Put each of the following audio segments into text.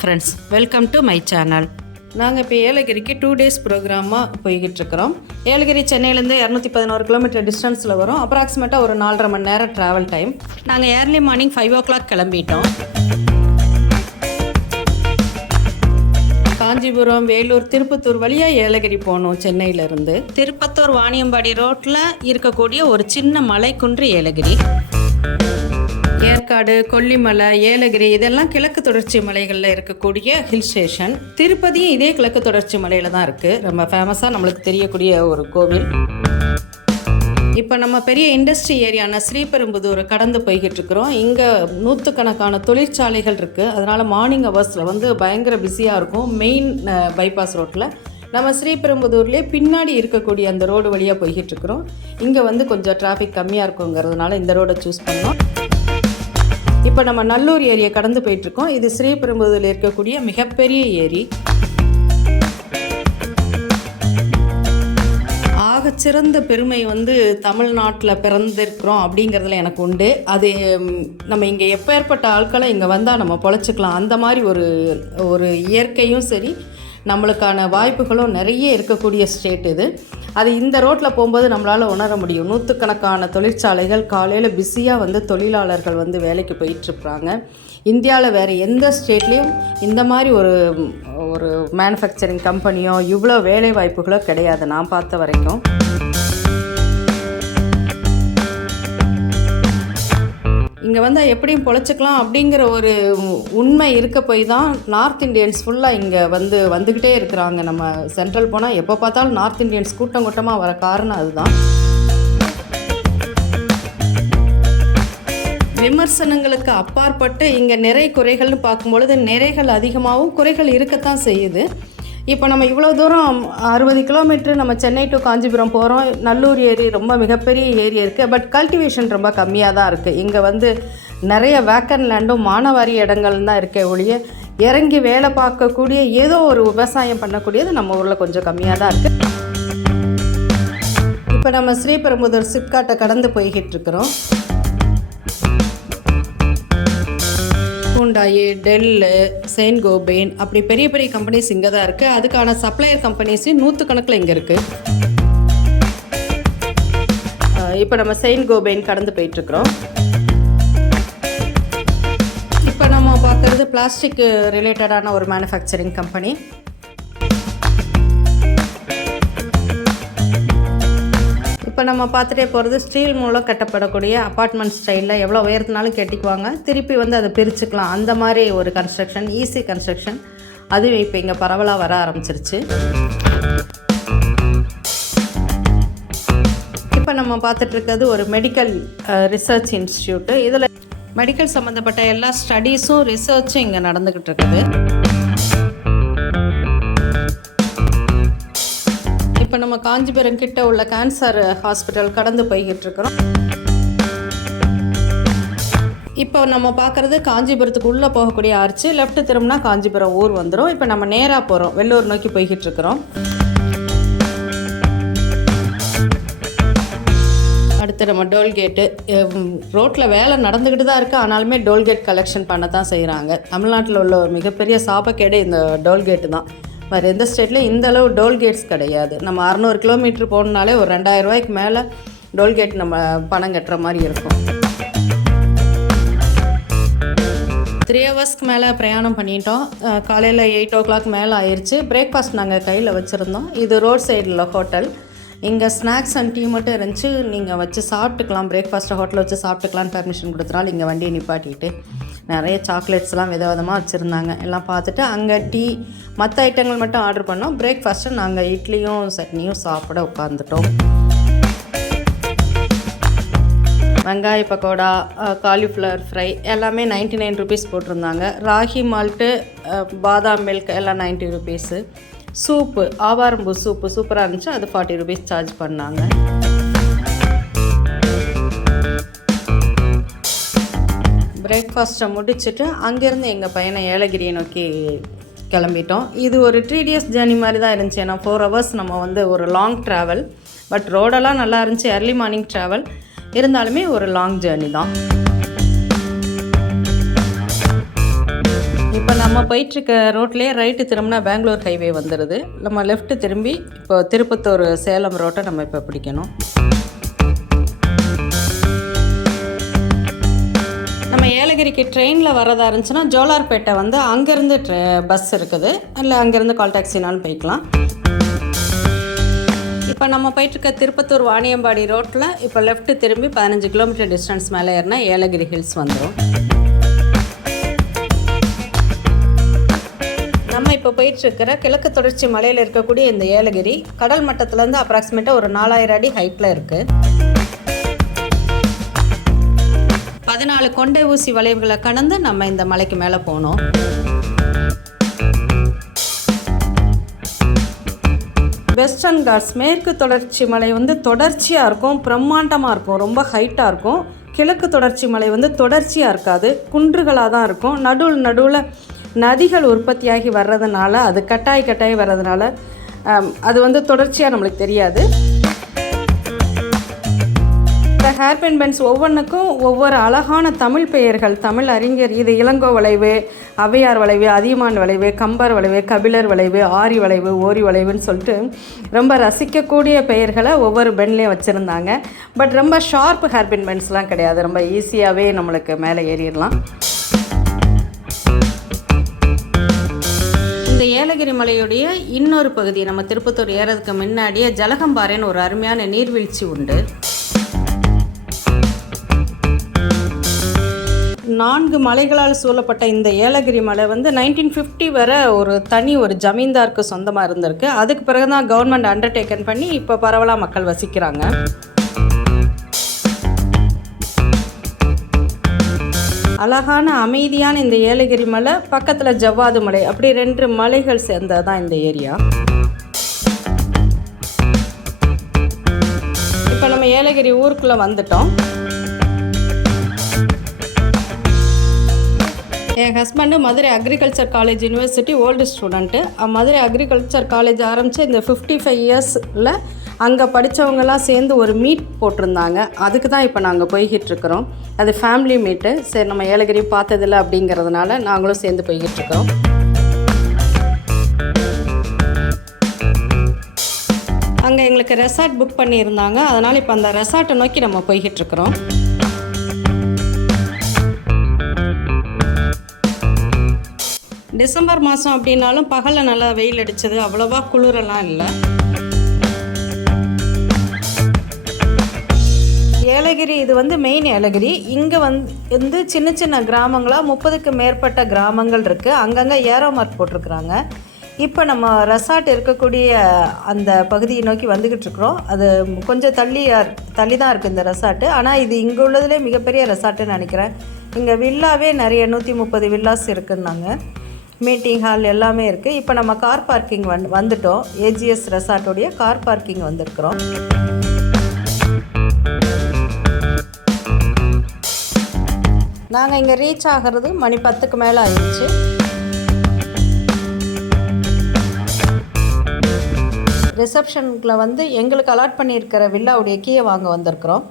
Friends welcome to my channel நாங்கள் இப்போ ஏலகிரிக்கு two days ப்ரோக்ராமாக போய்கிட்டு இருக்கிறோம் ஏலகிரி சென்னையிலேருந்து இரநூத்தி பதினோரு கிலோமீட்டர் டிஸ்டன்ஸில் வரும். அப்ராக்சிமேட்டாக ஒரு நாலரை மணி நேரம் ட்ராவல் டைம் நாங்கள் early morning five o'clock கிளம்பிட்டோம். காஞ்சிபுரம் வேலூர் திருப்பத்தூர் வழியாக ஏலகிரி போனோம் சென்னையிலேருந்து. திருப்பத்தூர் வாணியம்பாடி ரோட்டில் இருக்கக்கூடிய ஒரு சின்ன மலைக்குன்று ஏலகிரி. ஏற்காடு கொல்லிமலை ஏலகிரி இதெல்லாம் கிழக்கு தொடர்ச்சி மலைகளில் இருக்கக்கூடிய ஹில் ஸ்டேஷன் திருப்பதியும் இதே கிழக்கு தொடர்ச்சி மலையில் தான் இருக்குது ரொம்ப ஃபேமஸாக நம்மளுக்கு தெரியக்கூடிய ஒரு கோவில். இப்போ நம்ம பெரிய இண்டஸ்ட்ரி ஏரியான ஸ்ரீபெரும்புதூர் கடந்து போய்கிட்டு இருக்கிறோம். இங்கே நூற்றுக்கணக்கான தொழிற்சாலைகள் இருக்குது அதனால் மார்னிங் ஹவர்ஸில் வந்து பயங்கர பிஸியாக இருக்கும். மெயின் பைபாஸ் ரோட்டில் நம்ம ஸ்ரீபெரும்புதூர்லேயே பின்னாடி இருக்கக்கூடிய அந்த ரோடு வழியாக போய்கிட்டு இருக்கிறோம். இங்கே வந்து கொஞ்சம் டிராஃபிக் கம்மியாக இருக்குங்கிறதுனால இந்த ரோடை சூஸ் பண்ணோம். இப்போ நம்ம நல்லூர் ஏரியை கடந்து போயிட்டுருக்கோம். இது ஸ்ரீபெரும்புதூரில் இருக்கக்கூடிய மிகப்பெரிய ஏரி. சிறந்த பெருமை வந்து தமிழ்நாட்டில் பிறந்திருக்கிறோம் அப்படிங்கிறதுல எனக்கு உண்டு. அது நம்ம இங்கே எப்பேற்பட்ட ஆட்களை இங்கே வந்தால் நம்ம பொழைச்சிக்கலாம். அந்த மாதிரி ஒரு ஒரு இயற்கையும் சரி நம்மளுக்கான வாய்ப்புகளும் நிறைய இருக்கக்கூடிய ஸ்டேட் இது. அது இந்த ரோட்டில் போகும்போது நம்மளால் உணர முடியும். நூற்றுக்கணக்கான தொழிற்சாலைகள் காலையில் பிஸியாக வந்து தொழிலாளர்கள் வந்து வேலைக்கு போயிட்டுருக்குறாங்க இந்தியாவில் வேறு எந்த ஸ்டேட்லேயும் இந்த மாதிரி ஒரு ஒரு மேனுஃபேக்சரிங் கம்பெனியோ இவ்வளோ வேலை வாய்ப்புகளோ கிடையாது நான் பார்த்த வரைக்கும். இங்கே வந்தால் எப்படியும் பொழைச்சிக்கலாம் அப்படிங்கிற ஒரு உண்மை இருக்க போய் தான் நார்த் இந்தியன்ஸ் ஃபுல்லாக இங்கே வந்து வந்துக்கிட்டே இருக்கிறாங்க. நம்ம சென்ட்ரல் போனால் எப்போ பார்த்தாலும் நார்த் இந்தியன்ஸ் கூட்டம் கூட்டமாக வர காரணம் அதுதான். விமர்சனங்களுக்கு அப்பாற்பட்டு இங்கே நிறை குறைகள்னு பார்க்கும்பொழுது நிறைகள் அதிகமாகவும் குறைகள் இருக்கத்தான் செய்யுது. இப்போ நம்ம இவ்வளோ தூரம் அறுபது கிலோமீட்டர் நம்ம சென்னை டு காஞ்சிபுரம் போகிறோம். நல்லூர் ஏரி ரொம்ப மிகப்பெரிய ஏரி இருக்குது பட் கல்டிவேஷன் ரொம்ப கம்மியாக தான் இருக்குது இங்கே வந்து நிறைய வேக்கன் லேண்டும் மானவாரி இடங்கள் தான் இருக்கே ஒழிய இறங்கி வேலை பார்க்கக்கூடிய ஏதோ ஒரு விவசாயம் பண்ணக்கூடியது நம்ம ஊரில் கொஞ்சம் கம்மியாக தான் இருக்குது இப்போ நம்ம ஸ்ரீபெரும்புதூர் சிப்காட்டை கடந்து போய்கிட்டு இருக்கிறோம். ஹூண்டாயி டெல்லு செயின்ட் கோபேன் அப்படி பெரிய பெரிய கம்பெனிஸ் இங்கே தான் இருக்குது அதுக்கான சப்ளையர் கம்பெனிஸும் நூற்றுக்கணக்கில் இங்கே இருக்குது இப்போ நம்ம செயின்ட் கோபேன் கடந்து போயிட்டுருக்குறோம். இப்போ நம்ம பார்க்குறது பிளாஸ்டிக் ரிலேட்டடான ஒரு மேனுஃபேக்சரிங் கம்பெனி இப்போ நம்ம பார்த்துட்டே போகிறது ஸ்டீல் மூலம் கட்டப்படக்கூடிய அப்பார்ட்மெண்ட் ஸ்டைலில் எவ்வளோ உயரத்தினாலும் கட்டிக்குவாங்க. திருப்பி வந்து அதை பிரிச்சுக்கலாம். அந்த மாதிரி ஒரு கன்ஸ்ட்ரக்ஷன் ஈஸி கன்ஸ்ட்ரக்ஷன் அதுவும் இப்போ இங்கே பரவலாக வர ஆரம்பிச்சிருச்சு. இப்போ நம்ம பார்த்துட்ருக்கிறது ஒரு மெடிக்கல் ரிசர்ச் இன்ஸ்டியூட்டு இதில் மெடிக்கல் சம்மந்தப்பட்ட எல்லா ஸ்டடீஸும் ரிசர்ச்சும் இங்கே நடந்துக்கிட்டு இருக்குது. இப்போ நம்ம காஞ்சிபுரம் கிட்ட உள்ள கேன்சர் ஹாஸ்பிட்டல் கடந்து போய்கிட்டு இருக்கிறோம். இப்போ நம்ம பார்க்குறது காஞ்சிபுரத்துக்கு உள்ளே போகக்கூடிய ஆர்ச்சு. லெஃப்ட் திரும்பினா காஞ்சிபுரம் ஊர் வந்துடும் இப்போ நம்ம நேராக போகிறோம் வெள்ளூர் நோக்கி போய்கிட்டு இருக்கிறோம். அடுத்து நம்ம டோல்கேட்டு. ரோட்டில் வேலை நடந்துக்கிட்டு தான் இருக்குது ஆனாலுமே டோல்கேட் கலெக்ஷன் பண்ண தான் செய்கிறாங்க தமிழ்நாட்டில் உள்ள ஒரு மிகப்பெரிய சாபக்கேடு இந்த டோல்கேட்டு தான். வேறு எந்த ஸ்டேட்லையும் இந்தளவு டோல்கேட்ஸ் கிடையாது. நம்ம அறநூறு கிலோமீட்டர் போகணுனாலே ஒரு ரெண்டாயிரம் ரூபாய்க்கு மேலே டோல்கேட் நம்ம பணம் கட்டுற மாதிரி இருக்கும். த்ரீ ஹவர்ஸ்க்கு மேலே பிரயாணம் பண்ணிட்டோம். காலையில் எயிட் ஓ கிளாக் மேலே ஆயிடுச்சு பிரேக்ஃபாஸ்ட் நாங்கள் கையில் வச்சுருந்தோம். இது ரோட் சைடில் ஹோட்டல் இங்கே ஸ்நாக்ஸ் அண்ட் டீ மட்டும் இருந்துச்சு. நீங்கள் வச்சு சாப்பிட்டுக்கலாம். பிரேக்ஃபாஸ்ட்டை ஹோட்டலில் வச்சு சாப்பிட்டுக்கலான்னு பர்மிஷன் கொடுத்தனால இங்கே வண்டியை நிப்பாட்டிட்டு நிறைய சாக்லேட்ஸ்லாம் வித விதமாக வச்சுருந்தாங்க. எல்லாம் பார்த்துட்டு அங்கே டீ மற்ற ஐட்டங்கள் மட்டும் ஆர்டர் பண்ணோம். பிரேக்ஃபாஸ்ட்டு நாங்கள் இட்லியும் சட்னியும் சாப்பிட உட்காந்துட்டோம் வெங்காய பக்கோடா காலிஃப்ளவர் ஃப்ரை எல்லாமே நைன்ட்டி நைன் ருபீஸ் போட்டிருந்தாங்க. ராகி மால்ட்டு பாதாம் மில்க் எல்லாம் நைன்ட்டி ருபீஸு சூப்பு ஆவாரம்பூ சூப்பு சூப்பராக இருந்துச்சு. அது ஃபார்ட்டி ருபீஸ் சார்ஜ் பண்ணாங்க. பிரேக்ஃபாஸ்ட்டை முடிச்சுட்டு அங்கேருந்து எங்கள் பையனை ஏலகிரியை நோக்கி கிளம்பிட்டோம். இது ஒரு த்ரீ டேஸ் ஜேர்னி மாதிரி தான் இருந்துச்சு. ஏன்னா ஃபோர் ஹவர்ஸ் நம்ம வந்து ஒரு லாங் ட்ராவல் பட் ரோடெல்லாம் நல்லா இருந்துச்சு. ஏர்லி மார்னிங் ட்ராவல் இருந்தாலுமே ஒரு லாங் ஜேர்னி தான். இப்போ நம்ம போயிட்டுருக்க ரோட்லேயே ரைட்டு திரும்பினா பெங்களூர் ஹைவே வந்துடுது நம்ம லெஃப்ட்டு திரும்பி இப்போ திருப்பத்தூர் சேலம் ரோட்டை நம்ம இப்போ பிடிக்கணும். நான் ஏலகிரிக்கு ட்ரெயினில் வரதா இருந்துச்சுன்னா ஜோலார்பேட்டை வந்து அங்கேருந்து ட்ரெ பஸ் இருக்குது. இல்லை அங்கேருந்து கால் டாக்ஸினாலும் போய்க்கலாம். இப்போ நம்ம போயிட்டுருக்க திருப்பத்தூர் வாணியம்பாடி ரோட்டில் இப்போ லெஃப்ட் திரும்பி பதினஞ்சு கிலோமீட்டர் டிஸ்டன்ஸ் மேலே ஏறினா ஏலகிரி ஹில்ஸ் வந்துடும் நம்ம இப்போ போயிட்டுருக்கிற கிழக்கு தொடர்ச்சி மலையில் இருக்கக்கூடிய இந்த ஏலகிரி கடல் மட்டத்துலேருந்து அப்ராக்சிமேட்டாக ஒரு நாலாயிரம் அடி ஹைட்டில் இருக்குது பதினாலு கொண்டை ஊசி வளைவுகளை கடந்து நம்ம இந்த மலைக்கு மேலே போனோம் வெஸ்டர்ன் காட்ஸ் மேற்கு தொடர்ச்சி மலை வந்து தொடர்ச்சியாக இருக்கும் பிரம்மாண்டமாக இருக்கும் ரொம்ப ஹைட்டாக இருக்கும். கிழக்கு தொடர்ச்சி மலை வந்து தொடர்ச்சியாக இருக்காது குன்றுகளாக தான் இருக்கும். நடுவில் நடுவில் நதிகள் உற்பத்தியாகி வர்றதுனால அது கட்டாய் கட்டாய் வர்றதுனால அது வந்து தொடர்ச்சியாக நம்மளுக்கு தெரியாது. ஹேர் ஹேர்பின் பென்ஸ் ஒவ்வொன்றுக்கும் ஒவ்வொரு அழகான தமிழ் பெயர்கள். தமிழ் அறிஞர் இது இளங்கோ வளைவு அவையார் வளைவு அதியமான் வளைவு கம்பர் வளைவு கபிலர் வளைவு ஆரி வளைவு ஓரி வளைவுன்னு சொல்லிட்டு ரொம்ப ரசிக்கக்கூடிய பெயர்களை ஒவ்வொரு பென்லேயும் வச்சுருந்தாங்க. பட் ரொம்ப ஷார்ப் ஹேர்பின் பென்ஸ்லாம் கிடையாது. ரொம்ப ஈஸியாகவே நம்மளுக்கு மேலே ஏறிடலாம். இந்த ஏலகிரி மலையுடைய இன்னொரு பகுதி நம்ம திருப்பத்தூர் ஏறதுக்கு முன்னாடியே ஜலகம்பாறைன்னு ஒரு அருமையான நீர்வீழ்ச்சி உண்டு. நான்கு மலைகளால் சூழப்பட்ட இந்த ஏலகிரி மலை வந்து நைன்டீன் ஃபிஃப்டி வரை ஒரு தனி ஒரு ஜமீன்தாருக்கு சொந்தமாக இருந்திருக்கு. அதுக்கு பிறகு தான் கவர்மெண்ட் அண்டர்டேக்கன் பண்ணி இப்போ பரவலாக மக்கள் வசிக்கிறாங்க. அழகான அமைதியான இந்த ஏலகிரி மலை பக்கத்தில் ஜவ்வாது மலை அப்படி ரெண்டு மலைகள் சேர்ந்தது தான் இந்த ஏரியா. இப்போ நம்ம ஏலகிரி ஊருக்குள்ளே வந்துட்டோம். என் husband Madurai agriculture college university old student Madurai agriculture college ஆரம்பித்து இந்த ஃபிஃப்டி ஃபைவ் இயர்ஸில் அங்கே படித்தவங்கலாம் சேர்ந்து ஒரு மீட் போட்டிருந்தாங்க. அதுக்கு தான் இப்போ நாங்கள் போய்கிட்டுருக்குறோம் அது ஃபேமிலி மீட்டு சரி நம்ம ஏலகிரி பார்த்ததில்ல அப்படிங்கிறதுனால நாங்களும் சேர்ந்து போய்கிட்டு இருக்கிறோம். அங்கே எங்களுக்கு ரெசார்ட் புக் பண்ணியிருந்தாங்க. அதனால் இப்போ அந்த ரெசார்ட்டை நோக்கி நம்ம போய்கிட்டு டிசம்பர் மாதம் அப்படின்னாலும் பகலில் நல்லா வெயில் அடித்தது அவ்வளோவா குளிரெல்லாம் இல்லை. ஏலகிரி இது வந்து மெயின் ஏலகிரி. இங்கே வந்து வந்து சின்ன சின்ன கிராமங்களாக முப்பதுக்கு மேற்பட்ட கிராமங்கள் இருக்குது அங்கங்கே ஏரோ மார்க் போட்டிருக்கிறாங்க. இப்போ நம்ம ரெசார்ட் இருக்கக்கூடிய அந்த பகுதியை நோக்கி வந்துக்கிட்டு இருக்கிறோம். அது கொஞ்சம் தள்ளி தள்ளி தான் இருக்குது இந்த ரெசார்ட்டு ஆனால் இது இங்கே உள்ளதுலே மிகப்பெரிய ரெசார்ட்டுன்னு நினைக்கிறேன். இங்கே வில்லாவே நிறைய நூற்றி முப்பது வில்லாஸ் இருக்குன்னாங்க. மீட்டிங் ஹால் எல்லாமே இருக்குது இப்போ நம்ம கார் பார்க்கிங் வந் வந்துட்டோம். ஏஜிஎஸ் ரெசார்ட்டோடைய கார் பார்க்கிங் வந்திருக்கிறோம். நாங்கள் இங்கே ரீச் ஆகிறது மணி பத்துக்கு மேலே ஆயிடுச்சு. ரிசப்ஷனுக்குள்ள வந்து எங்களுக்கு அலாட் பண்ணியிருக்கிற வில்லாவுடைய கீயை வாங்க வந்திருக்கிறோம்.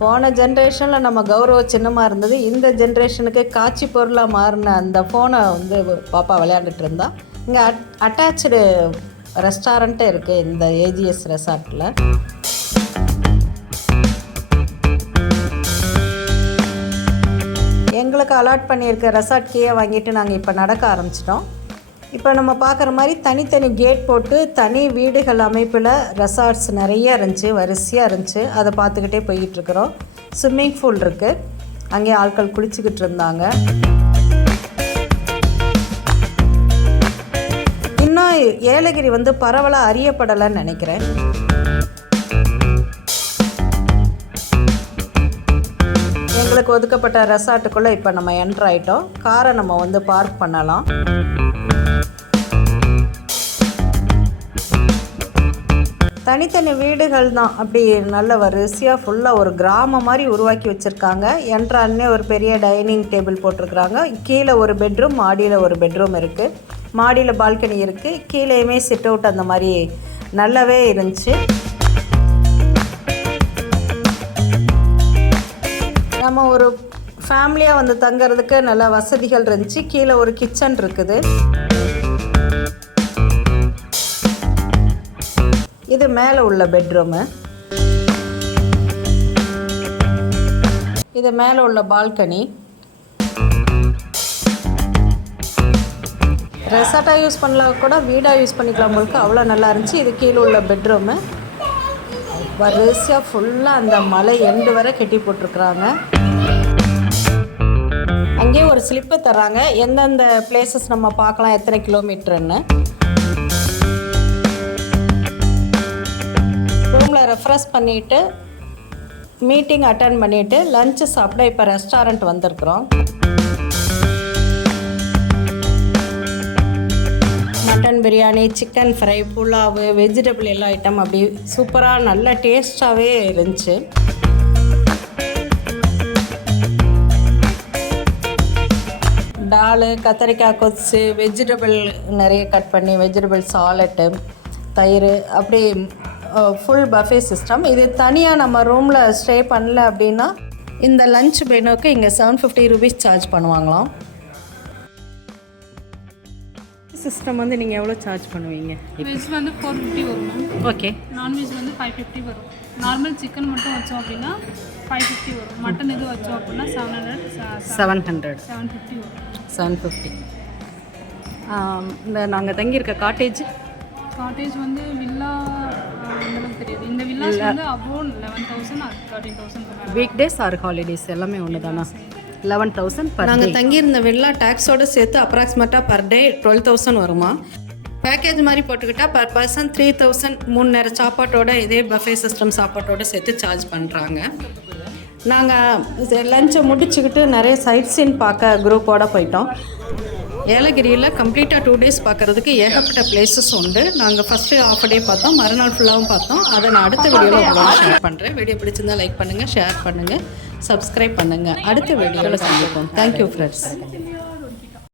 போன ஜென்ரேஷனில் நம்ம கௌரவ சின்னமாக இருந்தது. இந்த ஜென்ரேஷனுக்கு காட்சி பொருளாக மாறின அந்த ஃபோனை வந்து பாப்பா விளையாண்டுட்டு இருந்தா. இங்கே அட் அட்டாச்சு ரெஸ்டாரண்ட்டே இருக்குது இந்த ஏஜிஎஸ் ரெசார்ட்டில் எங்களுக்கு அலாட் பண்ணியிருக்க ரெசார்ட் கீயை வாங்கிட்டு நாங்கள் இப்போ நடக்க ஆரம்பிச்சிட்டோம். இப்போ நம்ம பார்க்குற மாதிரி தனித்தனி கேட் போட்டு தனி வீடுகள் அமைப்பில் ரெசார்ட்ஸ் நிறைய இருந்துச்சு வரிசையாக இருந்துச்சு. அதை பார்த்துக்கிட்டே போய்கிட்டுருக்குறோம் ஸ்விம்மிங் பூல் இருக்குது அங்கே ஆட்கள் குளிச்சுக்கிட்டு இருந்தாங்க. இன்னும் ஏலகிரி வந்து பரவலாக அறியப்படலைன்னு நினைக்கிறேன். எங்களுக்கு ஒதுக்கப்பட்ட ரெசார்ட்டுக்குள்ளே இப்போ நம்ம என்ட்ராயிட்டோம் காரை நம்ம வந்து பார்க் பண்ணலாம். தனித்தனி வீடுகள் தான் அப்படி நல்ல வரிசையாக ஃபுல்லாக ஒரு கிராமம் மாதிரி உருவாக்கி வச்சுருக்காங்க. என்ட்ரான்னே ஒரு பெரிய டைனிங் டேபிள் போட்டிருக்கிறாங்க. கீழே ஒரு பெட்ரூம் மாடியில் ஒரு பெட்ரூம் இருக்குது மாடியில் பால்கனி இருக்குது கீழேயுமே சிட் அவுட் அந்த மாதிரி நல்லாவே இருந்துச்சு. நம்ம ஒரு ஃபேமிலியாக வந்து தங்கிறதுக்கு நல்ல வசதிகள் இருந்துச்சு. கீழே ஒரு கிச்சன் இருக்குது. இது மேலே உள்ள பெட்ரூமு இது மேலே உள்ள பால்கனி ரெசார்ட்டாக யூஸ் பண்ணலாம் கூட வீடாக யூஸ் பண்ணிக்கலாம் உங்களுக்கு. அவ்வளோ நல்லா இருந்துச்சு. இது கீழே உள்ள பெட்ரூமு வரிசையாக ஃபுல்லாக அந்த மலை எண்டு வரை கட்டி போட்டிருக்குறாங்க. அங்கேயே ஒரு ஸ்லிப்பு தராங்க எந்தெந்த பிளேசஸ் நம்ம பார்க்கலாம் எத்தனை கிலோமீட்டருன்னு ரூமில் ரெஃப்ரெஷ் பண்ணிவிட்டு மீட்டிங் அட்டன் பண்ணிவிட்டு லஞ்சு சாப்பிட இப்போ ரெஸ்டாரண்ட் வந்திருக்கிறோம். Mutton biryani chicken fry pulao vegetable எல்லா ஐட்டம் அப்படி சூப்பராக நல்ல டேஸ்ட்டாகவே இருந்துச்சு. டாலு கத்தரிக்காய் கொச்சு வெஜிடபிள் நிறைய கட் பண்ணி வெஜிடபிள் சாலட்டு தயிர் அப்படி ஃபுல் பஃபே சிஸ்டம் இது தனியாக நம்ம ரூமில் ஸ்டே பண்ணல அப்படின்னா இந்த லஞ்ச் மெனுக்கு இங்கே செவன் ஃபிஃப்டி ருபீஸ் சார்ஜ் பண்ணுவாங்களாம். சிஸ்டம் வந்து நீங்கள் எவ்வளோ சார்ஜ் பண்ணுவீங்க? வெஜ் வந்து ஃபோர் ஃபிஃப்டி வரும் மேம் ஓகே நான்வெஜ் வந்து ஃபைவ் ஃபிஃப்டி வரும். நார்மல் சிக்கன் மட்டும் வச்சோம் அப்படின்னா ஃபைவ் ஃபிஃப்டி வரும். மட்டன் எதுவும் வச்சோம் அப்படின்னா seven hundred seven hundred seven fifty வரும். செவன் ஃபிஃப்டி இந்த நாங்கள் தங்கியிருக்க காட்டேஜ் காட்டேஜ் வந்து villa weekdays or holidays எல்லாமே ஒன்று தானா லெவன் தௌசண்ட் பர் நாங்கள் தங்கியிருந்த வில்லா டேக்ஸோடு சேர்த்து அப்ராக்சிமேட்டாக பர் டே டுவெல் தௌசண்ட் வருமா? பேக்கேஜ் மாதிரி போட்டுக்கிட்டா பர் பர்சன் த்ரீ தௌசண்ட் மூணு நேரம் சாப்பாட்டோட இதே பஃபே சிஸ்டம் சாப்பாட்டோட சேர்த்து சார்ஜ் பண்ணுறாங்க நாங்கள் லஞ்சை முடிச்சுக்கிட்டு நிறைய சைட் சீன் பார்க்க குரூப்போட போயிட்டோம். ஏலகிரியில் கம்ப்ளீட்டாக டூ டேஸ் பார்க்குறதுக்கு ஏகப்பட்ட பிளேசஸ் உண்டு. நாங்கள் ஃபஸ்ட்டு ஆஃப் டே பார்த்தோம். மறுநாள் ஃபுல்லாகவும் பார்த்தோம். அதை நான் அடுத்த வீடியோவில் உங்களோட ஷேர் பண்ணுறேன் வீடியோ பிடிச்சிருந்தா லைக் பண்ணுங்கள் ஷேர் பண்ணுங்கள் சப்ஸ்கிரைப் பண்ணுங்கள் அடுத்த வீடியோவில் சந்திப்போம். Thank you friends